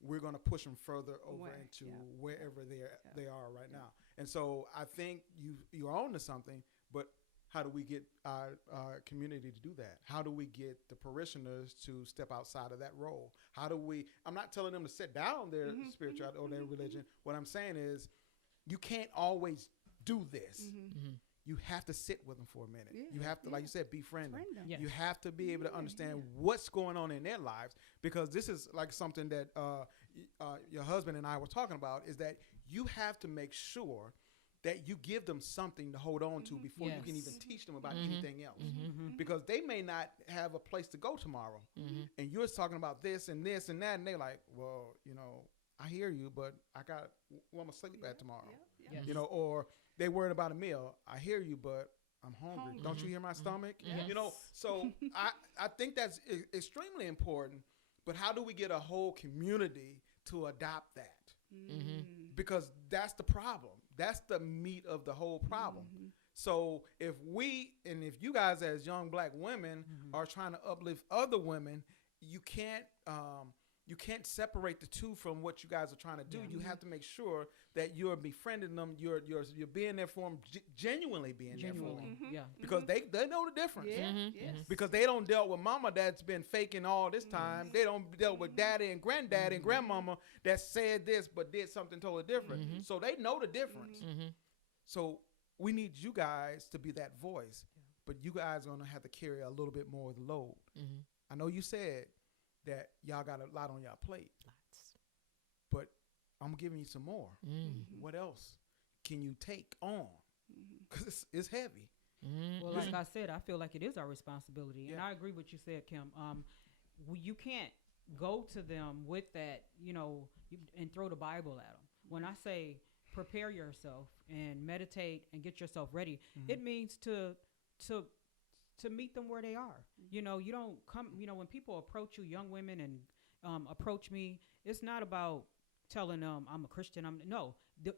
we're going to push them further over into wherever they are right now. And so I think you're on to something, but how do we get our community to do that? How do we get the parishioners to step outside of that role? How do we, I'm not telling them to sit down their spirituality or their religion. What I'm saying is you can't always do this. You have to sit with them for a minute. You have to, like you said, befriend them. Yes. You have to be able to understand what's going on in their lives, because this is like something that your husband and I were talking about, is that you have to make sure that you give them something to hold on to before you can even teach them about anything else. Because they may not have a place to go tomorrow. And you're talking about this and this and that, and they're like, well, you know, I hear you, but I got where I'm going to sleep at tomorrow. Yes. You know, or they worried about a meal. I hear you, but I'm hungry. Don't you hear my stomach? You know, so I think that's extremely important. But how do we get a whole community to adopt that? Because that's the problem. That's the meat of the whole problem. So if you guys as young black women are trying to uplift other women, you can't separate the two from what you guys are trying to do. You have to make sure that you're befriending them. You're being there for them, genuinely being there for them. Because they know the difference. Because they don't deal with mama that's been faking all this time. They don't deal with daddy and granddaddy and grandmama that said this but did something totally different. So they know the difference. So we need you guys to be that voice, but you guys are going to have to carry a little bit more of the load. I know you said that y'all got a lot on y'all plate. But I'm giving you some more. What else can you take on? Because it's heavy. Well, like I said, I feel like it is our responsibility. And I agree with what you said, Kim. You can't go to them with that, you know, and throw the Bible at them. When I say prepare yourself and meditate and get yourself ready, it means to meet them where they are. You know, you don't come, you know, when people approach you, young women and approach me, it's not about telling them I'm a Christian.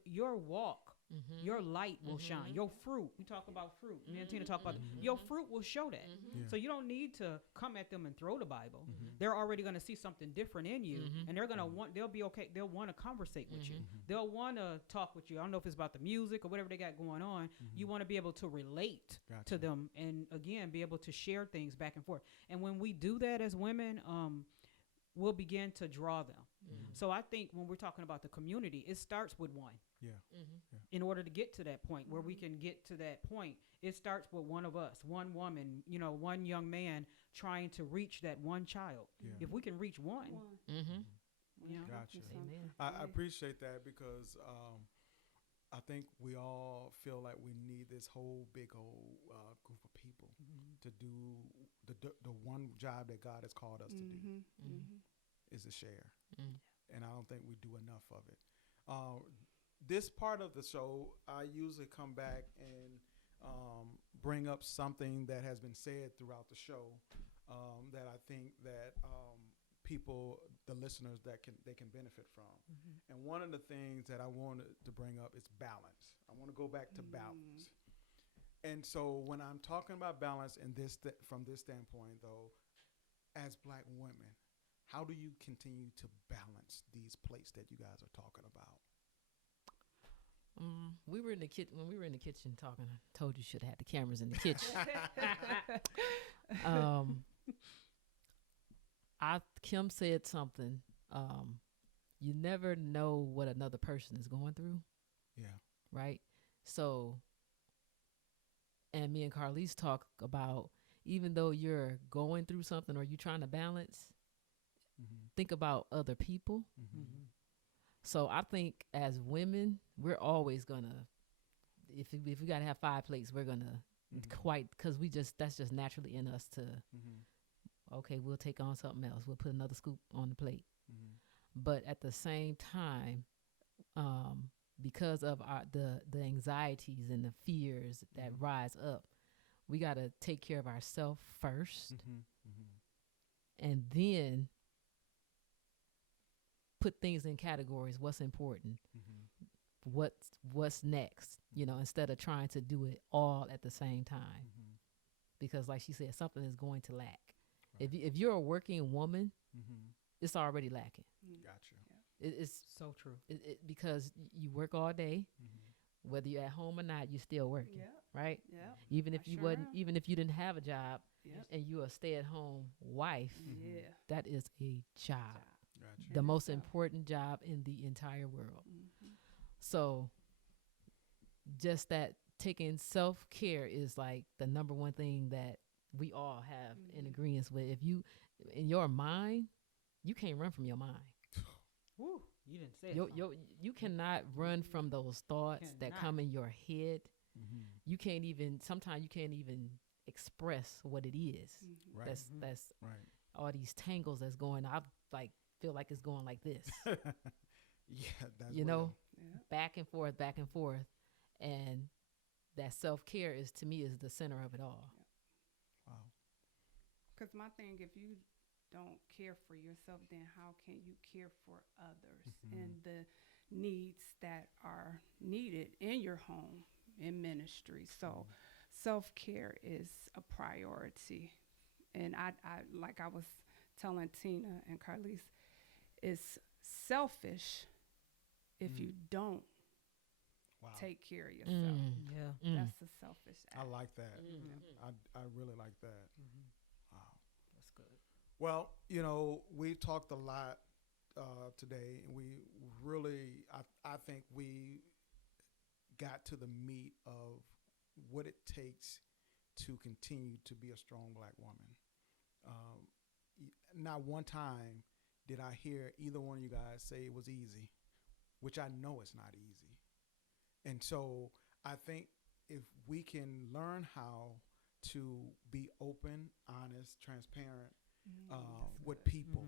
Your walk, your light will shine. Your fruit, we talk about fruit. Me and Tina talk about your fruit will show that. So you don't need to come at them and throw the Bible. They're already going to see something different in you, and they're going to they'll be okay. They'll want to conversate with you. They'll want to talk with you. I don't know if it's about the music or whatever they got going on. You want to be able to relate to them, and again, be able to share things back and forth. And when we do that as women, we'll begin to draw them. So I think when we're talking about the community, it starts with one. In order to get to that point where we can get to that point, it starts with one of us, one woman, you know, one young man trying to reach that one child. If we can reach one. Gotcha. Amen. I appreciate that, because I think we all feel like we need this whole big old group of people to do the one job that God has called us to do, is to share. And I don't think we do enough of it. this part of the show, I usually come back and bring up something that has been said throughout the show that I think that people, the listeners, that they can benefit from. Mm-hmm. And one of the things that I wanted to bring up is balance. I want to go back to balance. And so when I'm talking about balance in this from this standpoint, though, as Black women, how do you continue to balance these plates that you guys are talking about? We were in the kitchen when we were in the kitchen talking. I told you should have had the cameras in the kitchen. Kim said something. You never know what another person is going through. Yeah. Right. So, and me and Carlise talk about, even though you're going through something or you're trying to balance, think about other people. So I think as women, we're always gonna, if we gotta have 5 plates, we're gonna because that's just naturally in us to, okay, we'll take on something else. We'll put another scoop on the plate. But at the same time, because of the anxieties and the fears that rise up, we gotta take care of ourselves first, and then put things in categories. What's important? What's next? Instead of trying to do it all at the same time, because like she said, something is going to lack. Right. If you're a working woman, it's already lacking. Gotcha. It's so true. Because you work all day, whether you're at home or not, you're still working, right? Yeah. Even if you didn't have a job, and you're a stay-at-home wife, that is a job. Gotcha. The most important job in the entire world. So just that taking self-care is like the number one thing that we all have in agreement with. If you, in your mind, you can't run from your mind. Woo, you didn't say it. You cannot run from those thoughts that come in your head. You can't even, sometimes you can't even express what it is. Right. That's right. All these tangles that's going, I like feel like it's going like this. That's back and forth. And that self-care is, to me, is the center of it all. Wow. Because my thing, if you don't care for yourself, then how can you care for others and the needs that are needed in your home, in ministry? So self-care is a priority. And I like I was telling Tina and Carlise, it's selfish if you don't take care of yourself. That's a selfish act. I like that. I really like that. Wow. That's good. Well, we've talked a lot today, and we really, I think we got to the meat of what it takes to continue to be a strong Black woman. Not one time did I hear either one of you guys say it was easy, which I know it's not easy. And so I think if we can learn how to be open, honest, transparent with people,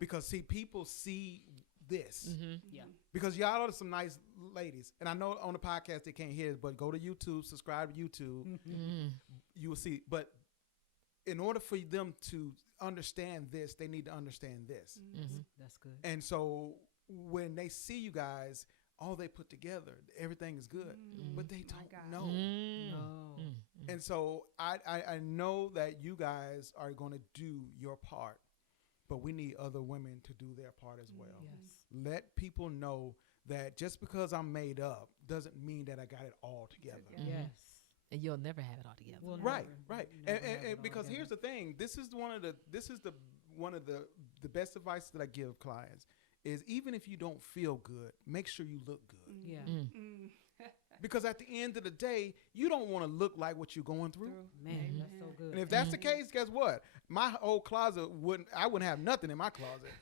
because see, people see this. Because y'all are some nice ladies, and I know on the podcast they can't hear it, but go to YouTube, subscribe to YouTube, you will see. But in order for them to understand this, they need to understand this. That's good. And so when they see you guys, all they put together, everything is good, but they don't know. No. And so I know that you guys are going to do your part, but we need other women to do their part as well. Yes. Let people know that just because I'm made up doesn't mean that I got it all together. Yes. And you'll never have it all together. We'll Right. never And because here's the thing, this is one of the best advice that I give clients is, even if you don't feel good, make sure you look good. Yeah. Because at the end of the day, you don't want to look like what you're going through. Man, that's so good. And if that's the case, guess what? My whole closet I wouldn't have nothing in my closet.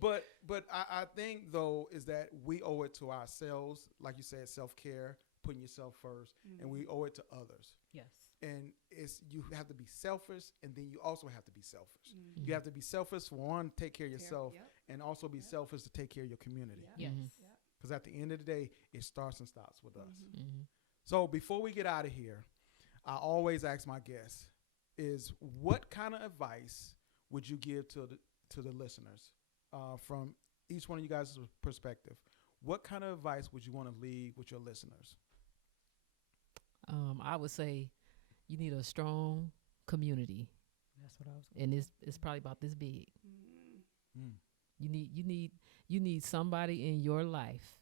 But I think though is that we owe it to ourselves, like you said, self-care, putting yourself first, and we owe it to others. Yes. And you have to be selfish, and then you also have to be selfish. You have to be selfish for one, take care of yourself, and also be selfish to take care of your community. Yes. Because at the end of the day, it starts and stops with us. Mm-hmm. So before we get out of here, I always ask my guests is what kind of advice would you give to the listeners from each one of you guys' perspective? What kind of advice would you want to leave with your listeners? I would say you need a strong community, That's what I was. and it's probably about this big. Mm. You need somebody in your life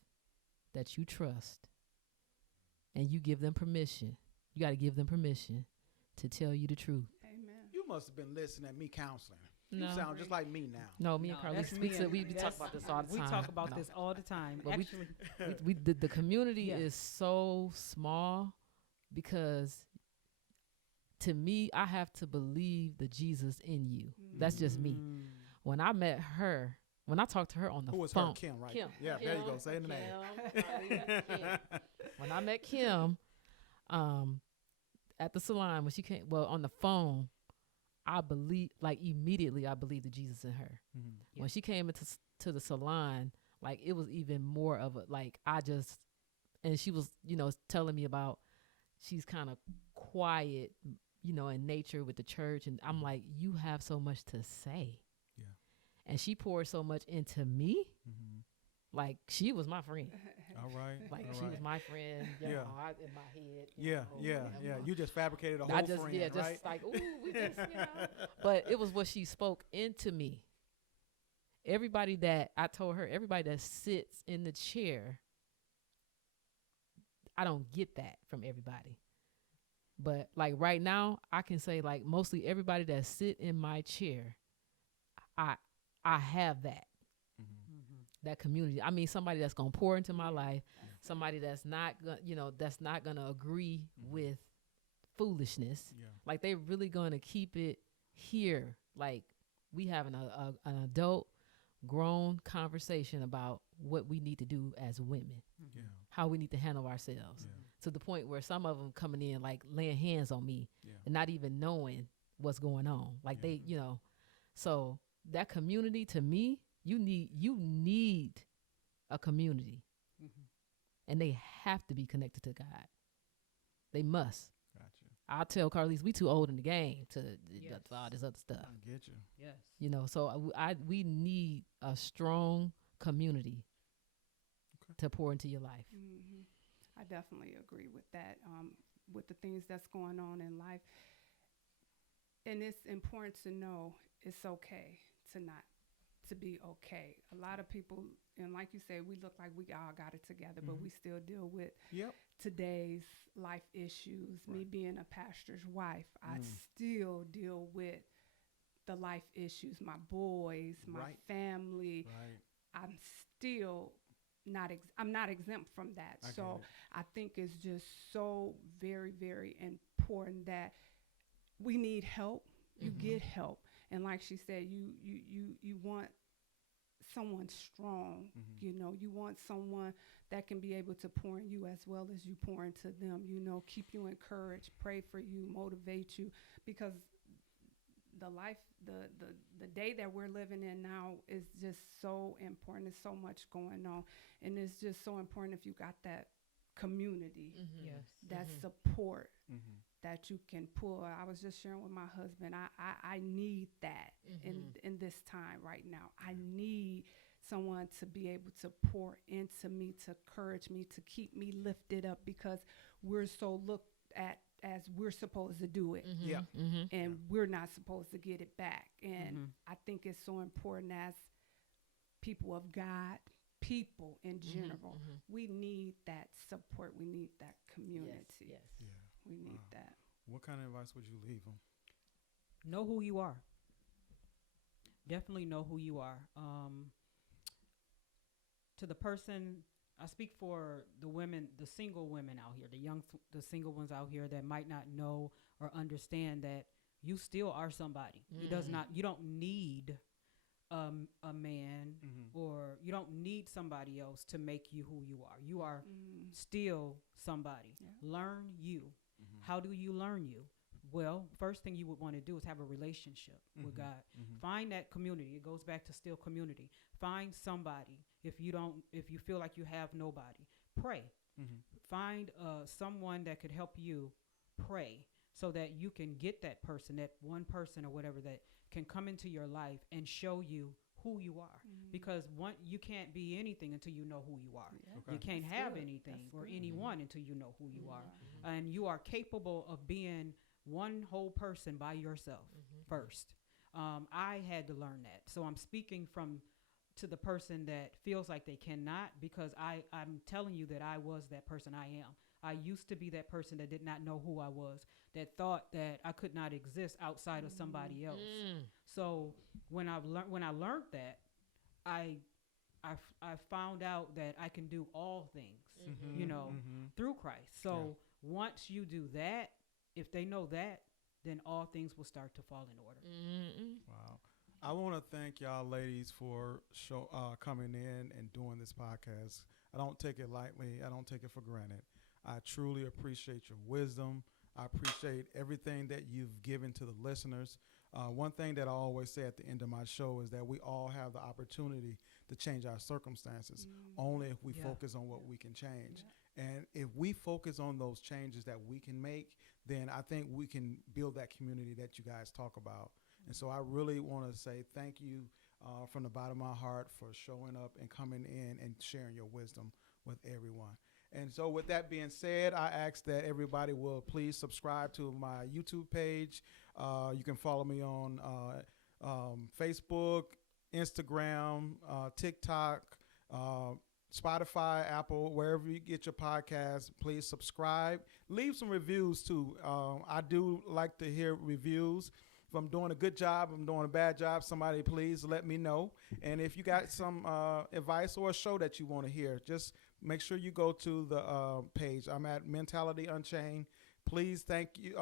that you trust, and you give them permission. You got to give them permission to tell you the truth. Amen. You must have been listening at me counseling. No. You sound just like me now. No, me and No, Carlise that's speaks. me We and- talk about this all the We time. talk about No. this all the time. But we- Actually, The community Yeah. is so small because to me, I have to believe the Jesus in you. That's just me. Mm. When I met her, when I talked to her on the Who was phone, her? Kim, right? Kim. Yeah, there you go. Say the name. Kim. When I met Kim, at the salon, when she came, on the phone, I believe, like immediately, I believed the Jesus in her. Mhm. When she came into to the salon, like it was even more of a like and she was, telling me about she's kind of quiet, in nature with the church, and I'm like, you have so much to say. Yeah. And she poured so much into me, Mm-hmm. like she was my friend. All right. Like all she right. was my friend, Yeah. in my head. Yeah. whatever. You just fabricated a whole I just, friend, just right? like, ooh, we just, But it was what she spoke into me. Everybody that sits in the chair, I don't get that from everybody. But like right now, I can say like mostly everybody that sit in my chair, I have that. Mm-hmm. That community. I mean, somebody that's gonna pour into my life, somebody that's not gonna agree with foolishness. Yeah. Like they really gonna keep it here. Like we having an adult, grown conversation about what we need to do as women, Yeah. how we need to handle ourselves. Yeah. To the point where some of them coming in like laying hands on me Yeah. and not even knowing what's going on. Like Yeah. they, so that community to me. You need a community, Mhm. and they have to be connected to God. They must. Gotcha. I'll tell Carlise, we too old in the game to Yes. all this other stuff. I get you. Yes. So we need a strong community to pour into your life. Mm-hmm. I definitely agree with that. With the things that's going on in life, and it's important to know it's okay to be okay. A lot of people, and like you said, we look like we all got it together, but we still deal with Yep. today's life issues. Me Right. being a pastor's wife, I still deal with the life issues. My boys, my Right. family. Right. I'm still I'm not exempt from that. I get So it. I think it's just so very, very important that we need help. You get help. And like she said, you want someone strong. You want someone that can be able to pour in you as well as you pour into them, keep you encouraged, pray for you, motivate you, because the life, the day that we're living in now is just so important. There's so much going on, and it's just so important if you got that community, Yes. that support Mm-hmm. that you can pull. I was just sharing with my husband, I need that in this time right now. I need someone to be able to pour into me, to encourage me, to keep me lifted up, because we're so looked at as we're supposed to do it. Yeah. And we're not supposed to get it back. And I think it's so important as people of God, people in general, we need that support. We need that community. Yes. Yeah. We need Wow. that. What kind of advice would you leave them? Know who you are. Definitely know who you are. To the person, I speak for the women, the single women out here, the single ones out here that might not know or understand that you still are somebody. You don't need a man, or you don't need somebody else to make you who you are. You are still somebody. Yeah. Learn you. How do you learn you? Well, first thing you would want to do is have a relationship with God. Find that community. It goes back to still community. Find somebody. If you feel like you have nobody, pray. Find someone that could help you pray, so that you can get that person, that one person or whatever, that can come into your life and show you who you are. Because you can't be anything until you know who you are. Yeah. Okay. You can't That's have good. anything That's or good. anyone until you know who you are. Yeah. And you are capable of being one whole person by yourself first. I had to learn that. So I'm speaking to the person that feels like they cannot, because I'm telling you that I was that person. I am. I used to be that person that did not know who I was, that thought that I could not exist outside of somebody else. So when I learned that, I found out that I can do all things, through Christ. So once you do that, if they know that, then all things will start to fall in order. Wow. I want to thank y'all ladies for coming in and doing this podcast. I don't take it lightly. I don't take it for granted. I truly appreciate your wisdom. I appreciate everything that you've given to the listeners. One thing that I always say at the end of my show is that we all have the opportunity to change our circumstances, only if we focus on what we can change. And if we focus on those changes that we can make, then I think we can build that community that you guys talk about. And so I really want to say thank you from the bottom of my heart for showing up and coming in and sharing your wisdom with everyone. And so with that being said, I ask that everybody will please subscribe to my YouTube page. You can follow me on Facebook, Instagram, TikTok, Spotify, Apple, wherever you get your podcasts. Please subscribe. Leave some reviews too. I do like to hear reviews. If I'm doing a good job, I'm doing a bad job, somebody please let me know. And if you got some advice or a show that you want to hear, just make sure you go to the page. I'm at Mentality Unchained. Please thank you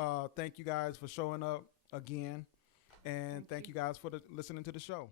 guys for showing up again. And thank you guys for listening to the show.